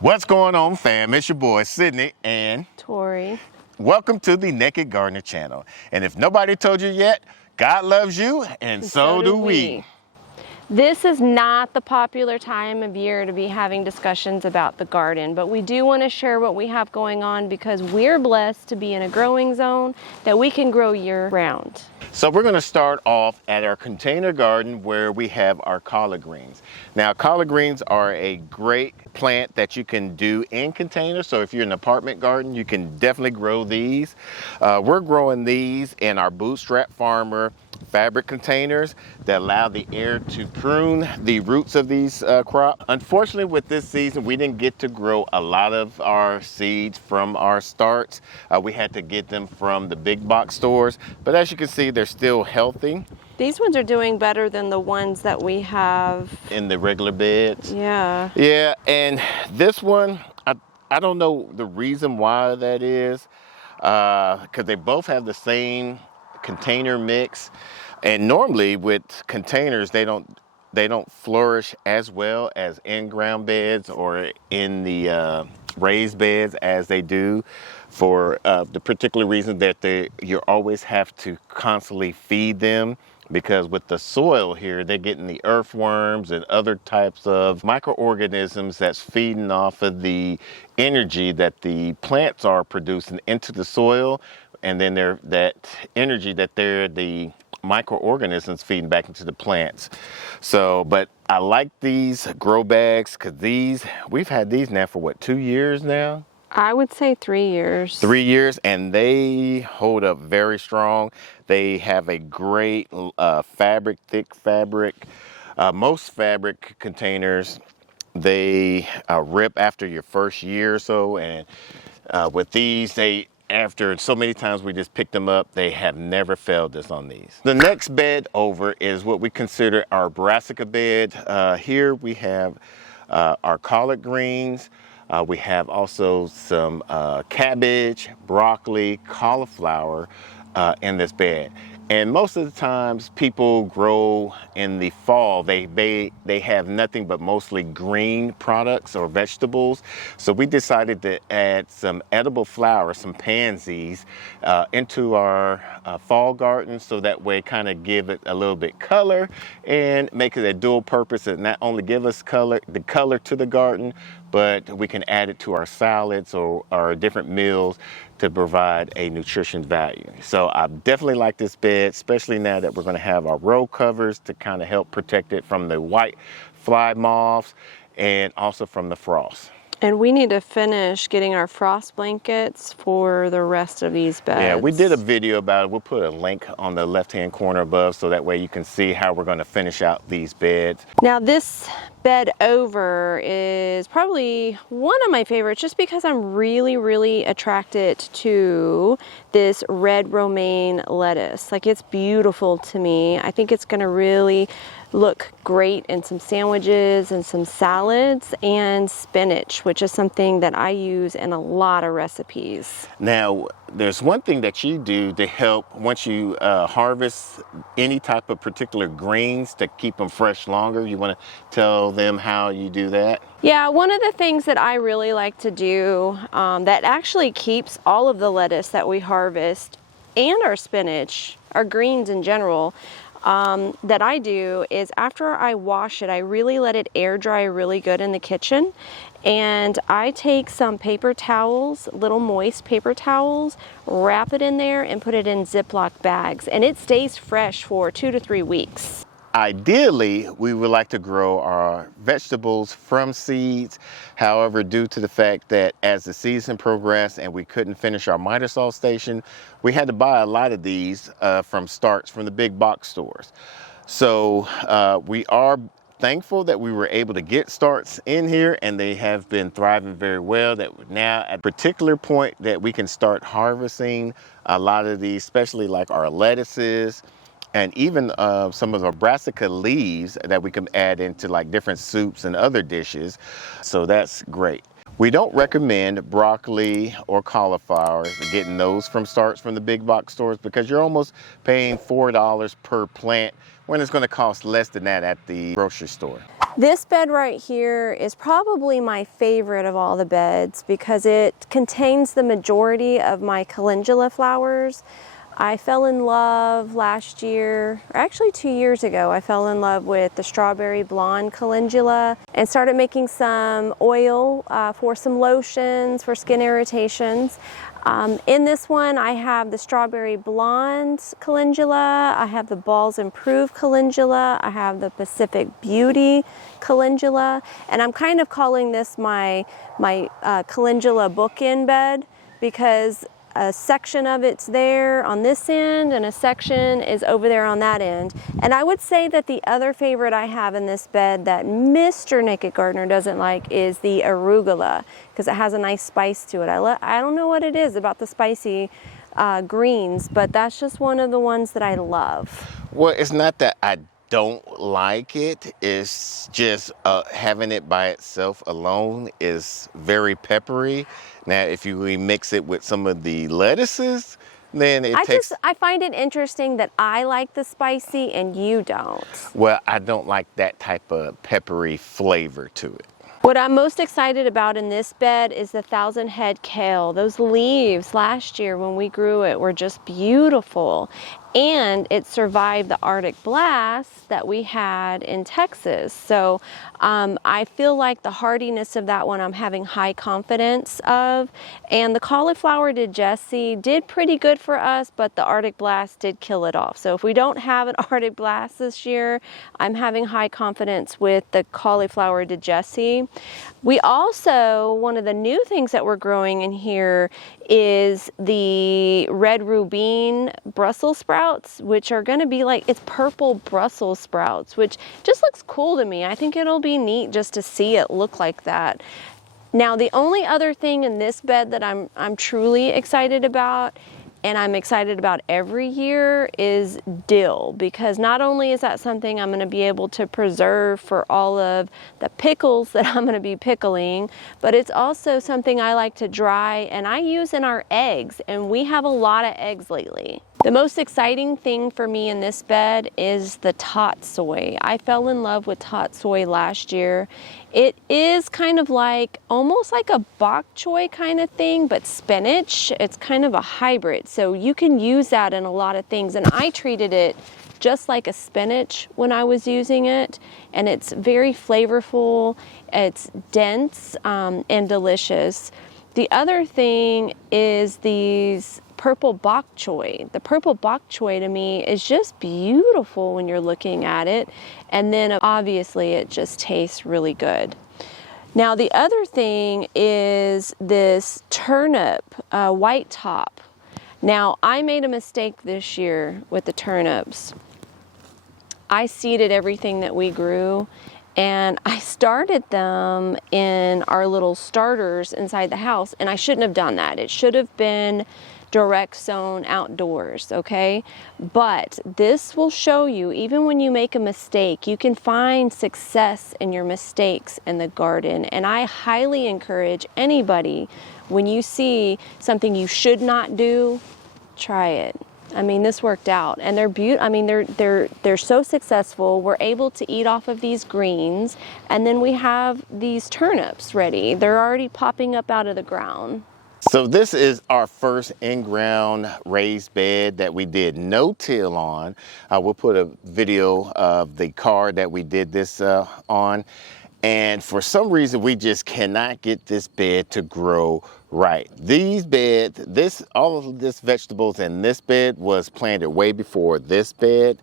What's going on, fam? It's your boy Sydney and Tori. welcome to the Nakid Gardener channel. And if nobody told you yet, God loves you and so do we. This is not the popular time of year to be having discussions about the garden, but we do want to share what we have going on because we're blessed to be in a growing zone that we can grow year round. So we're going to start off at our container garden where we have our collard greens. Now, collard greens are a great plant that you can do in containers. So if you're in an apartment garden, you can definitely grow these. We're growing these in our Bootstrap Farmer fabric containers that allow the air to prune the roots of these crops. Unfortunately, with this season, we didn't get to grow a lot of our seeds from our starts. We had to get them from the big box stores, but as you can see, they're still healthy. These ones are doing better than the ones that we have In the regular beds. Yeah. Yeah, and this one, I don't know the reason why that is, because they both have the same container mix. And normally with containers, they don't flourish as well as in-ground beds or in the raised beds as they do for the particular reason that you always have to constantly feed them, because with the soil here, they're getting the earthworms and other types of microorganisms that's feeding off of the energy that the plants are producing into the soil, and then that energy that the microorganisms feeding back into the plants. So, but I like these grow bags because we've had these now for what, 2 years now? I would say 3 years. 3 years, and they hold up very strong. They have a great fabric, thick fabric. Most fabric containers, they rip after your first year or so, and with these, after so many times we just picked them up, they have never failed us on these. The next bed over is what we consider our Brassica bed. Here we have our collard greens. We have also some cabbage, broccoli, cauliflower in this bed. And most of the times people grow in the fall, they have nothing but mostly green products or vegetables. So we decided to add some edible flowers, some pansies, into our fall garden, so that way kind of give it a little bit color and make it a dual purpose, and not only give us the color to the garden, but we can add it to our salads or our different meals to provide a nutrition value. So I definitely like this bed, especially now that we're going to have our row covers to kind of help protect it from the white fly moths and also from the frost. And we need to finish getting our frost blankets for the rest of these beds. Yeah, we did a video about it. We'll put a link on the left-hand corner above, so that way you can see how we're going to finish out these beds. Now this bed over is probably one of my favorites, just because I'm really attracted to this red romaine lettuce. Like, it's beautiful to me. I think it's going to really look great in some sandwiches and some salads, and spinach, which is something that I use in a lot of recipes. Now, there's one thing that you do to help once you harvest any type of particular greens to keep them fresh longer. You want to tell them how you do that? Yeah, one of the things that I really like to do that actually keeps all of the lettuce that we harvest and our spinach, our greens in general, that I do is, after I wash it, I really let it air dry really good in the kitchen. And I take some paper towels, little moist paper towels, wrap it in there and put it in Ziploc bags. And it stays fresh for 2 to 3 weeks. Ideally, we would like to grow our vegetables from seeds. However, due to the fact that as the season progressed and we couldn't finish our miter saw station, we had to buy a lot of these from starts from the big box stores. So we are thankful that we were able to get starts in here, and they have been thriving very well. That now at a particular point that we can start harvesting a lot of these, especially like our lettuces, and even some of our Brassica leaves that we can add into like different soups and other dishes. So that's great. We don't recommend broccoli or cauliflower, getting those from starts from the big box stores, because you're almost paying $4 per plant when it's going to cost less than that at the grocery store. This bed right here is probably my favorite of all the beds because it contains the majority of my calendula flowers. I fell in love last year, or actually 2 years ago, I fell in love with the strawberry blonde calendula and started making some oil for some lotions for skin irritations. In this one, I have the strawberry blonde calendula, I have the Balls Improve calendula, I have the Pacific Beauty calendula, and I'm kind of calling this my calendula bookend bed because a section of it's there on this end and a section is over there on that end. And I would say that the other favorite I have in this bed that Mr. Naked Gardener doesn't like is the arugula, because it has a nice spice to it. I don't know what it is about the spicy greens, but that's just one of the ones that I love. Well, it's not that I don't like it, it's just having it by itself alone is very peppery. Now if you mix it with some of the lettuces, then I find it interesting that I like the spicy and you don't. Well, I don't like that type of peppery flavor to it. What I'm most excited about in this bed is the 1,000 head kale. Those leaves last year when we grew it were just beautiful. And it survived the Arctic blast that we had in Texas. So I feel like the hardiness of that one I'm having high confidence of. And the cauliflower digesti did pretty good for us, but the Arctic blast did kill it off. So if we don't have an Arctic blast this year, I'm having high confidence with the cauliflower digesti. We also, one of the new things that we're growing in here is the red rubine Brussels sprouts, which are going to be like, it's purple Brussels sprouts, which just looks cool to me. I think it'll be neat just to see it look like that. Now, the only other thing in this bed that I'm truly excited about, and I'm excited about every year, is dill, because not only is that something I'm going to be able to preserve for all of the pickles that I'm going to be pickling, but it's also something I like to dry and I use in our eggs, and we have a lot of eggs lately. The most exciting thing for me in this bed is the tot soy. I fell in love with tot soy last year. It is kind of like, almost like a bok choy kind of thing, but spinach. It's kind of a hybrid, so you can use that in a lot of things, and I treated it just like a spinach when I was using it, and it's very flavorful, it's dense, and delicious. The other thing is these purple bok choy. The purple bok choy to me is just beautiful when you're looking at it, and then obviously it just tastes really good. Now the other thing is this turnip white top. Now I made a mistake this year with the turnips. I seeded everything that we grew, and I started them in our little starters inside the house, and I shouldn't have done that. It should have been direct sown outdoors, okay? But this will show you, even when you make a mistake, you can find success in your mistakes in the garden. And I highly encourage anybody, when you see something you should not do, try it. I mean, this worked out, and they're beautiful. I mean, they're so successful. We're able to eat off of these greens, and then we have these turnips ready. They're already popping up out of the ground. So this is our first in-ground raised bed that we did no-till on. We'll put a video of the card that we did this on. And for some reason, we just cannot get this bed to grow right. These beds, all of this vegetables in this bed was planted way before this bed.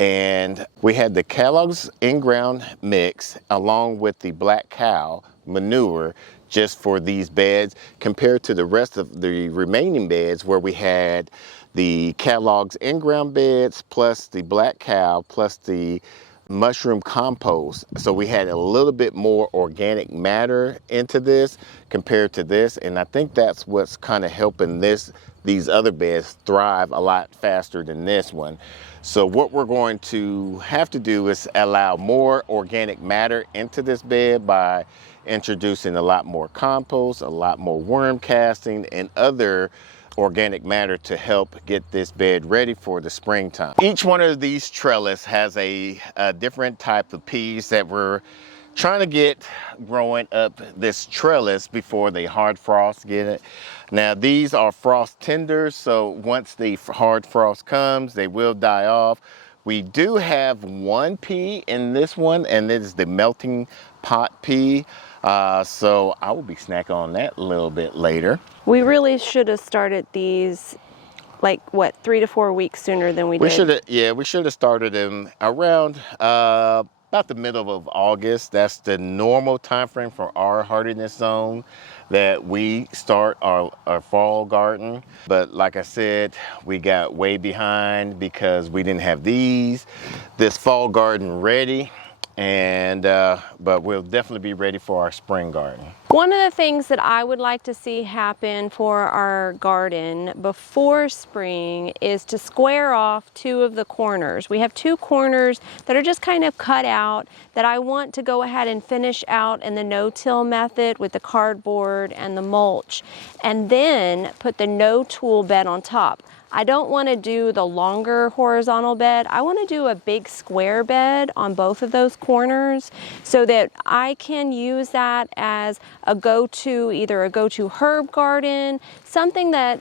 And we had the Kellogg's in-ground mix along with the black cow manure just for these beds, compared to the rest of the remaining beds where we had the Kellogg's in-ground beds plus the black cow plus the mushroom compost. So we had a little bit more organic matter into this compared to this, and I think that's what's kind of helping these other beds thrive a lot faster than this one. So what we're going to have to do is allow more organic matter into this bed by introducing a lot more compost, a lot more worm casting, and other organic matter to help get this bed ready for the springtime. Each one of these trellis has a different type of peas that we're trying to get growing up this trellis before the hard frost get it. Now these are frost tenders, so once the hard frost comes, they will die off. We do have one pea in this one, and it is the melting pot pea. So I will be snacking on that a little bit later. We really should have started these like what, 3 to 4 weeks sooner than we did. We should have started them around about the middle of August. That's the normal time frame for our hardiness zone that we start our fall garden. But like I said, we got way behind because we didn't have this fall garden ready. And but we'll definitely be ready for our spring garden. One of the things that I would like to see happen for our garden before spring is to square off 2 of the corners. We have 2 corners that are just kind of cut out that I want to go ahead and finish out in the no-till method with the cardboard and the mulch, and then put the no-tool bed on top. I don't want to do the longer horizontal bed. I want to do a big square bed on both of those corners so that I can use that as a go-to, either a go-to herb garden, something that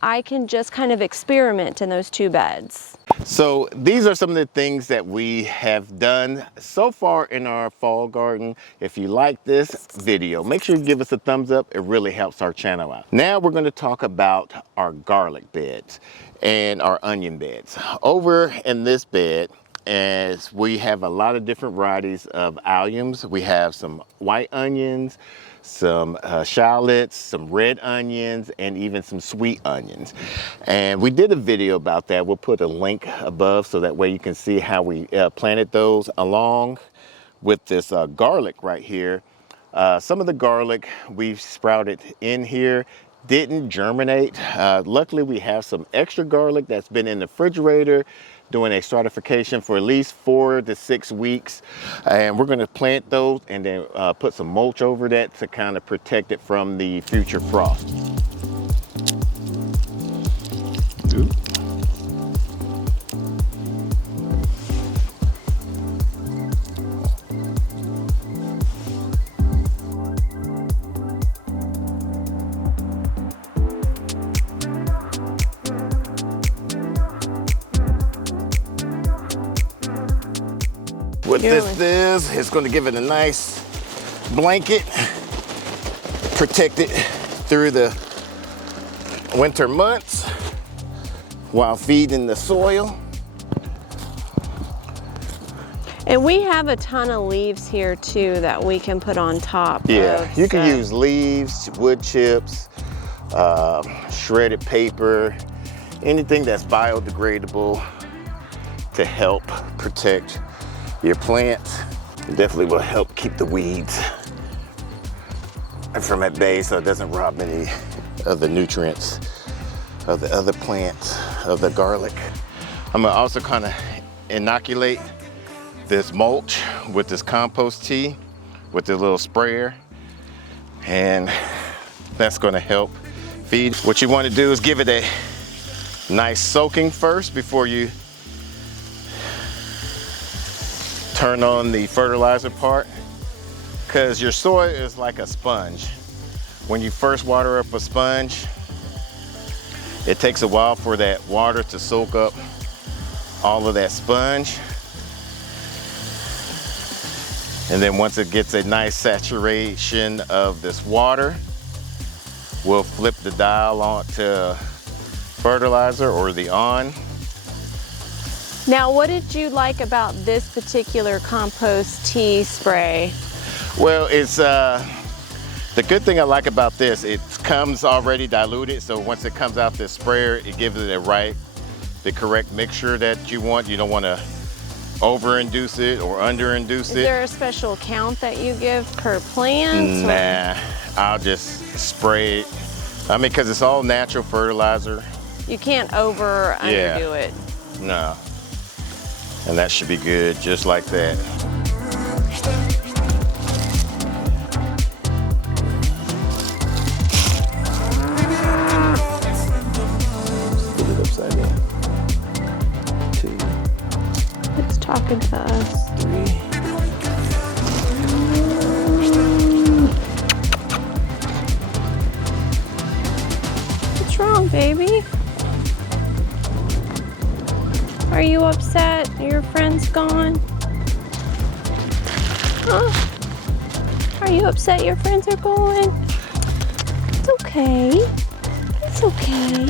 I can just kind of experiment in those 2 beds. So these are some of the things that we have done so far in our fall garden. If you like this video, make sure you give us a thumbs up. It really helps our channel out. Now we're going to talk about our garlic beds and our onion beds. Over in this bed, as we have a lot of different varieties of alliums. We have some white onions, some shallots, some red onions, and even some sweet onions. And we did a video about that. We'll put a link above so that way you can see how we planted those along with this garlic right here. Some of the garlic we've sprouted in here didn't germinate. Luckily, we have some extra garlic that's been in the refrigerator doing a stratification for at least 4 to 6 weeks. And we're going to plant those and then put some mulch over that to kind of protect it from the future frost. What this is, it's going to give it a nice blanket, protect it through the winter months while feeding the soil. And we have a ton of leaves here too that we can put on top. Yeah, you can use leaves, wood chips, shredded paper, anything that's biodegradable to help protect your plants. It definitely will help keep the weeds from at bay so it doesn't rob any of the nutrients of the other plants of the garlic. I'm gonna also kind of inoculate this mulch with this compost tea with this little sprayer, and that's gonna help feed. What you want to do is give it a nice soaking first before you turn on the fertilizer part, because your soil is like a sponge. When you first water up a sponge, it takes a while for that water to soak up all of that sponge. And then once it gets a nice saturation of this water, we'll flip the dial on to fertilizer or the on. Now, what did you like about this particular compost tea spray? Well, it's the good thing I like about this, it comes already diluted, so once it comes out this sprayer, it gives it the correct mixture that you want. You don't want to over-induce it or under-induce it. Is there a special count that you give per plant? Nah, I'll just spray it. I mean, because it's all natural fertilizer. You can't over or underdo it. No. And that should be good, just like that. on, baby. Are you upset your friend's gone? Huh? Are you upset your friends are going? It's okay. It's okay.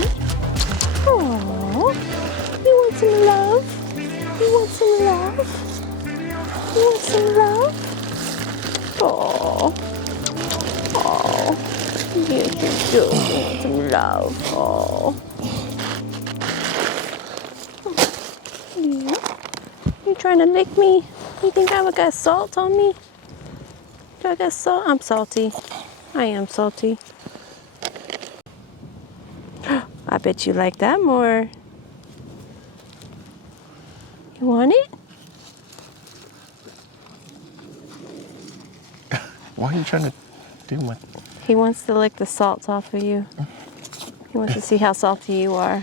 Oh, you want some love? You want some love? You want some love? Oh, oh, yes you do. You want some love? Oh, you trying to lick me? You think I got salt on me? Do I got salt? I'm salty. I am salty. I bet you like that more. You want it? Why are you trying to do my... He wants to lick the salt off of you. He wants to see how salty you are.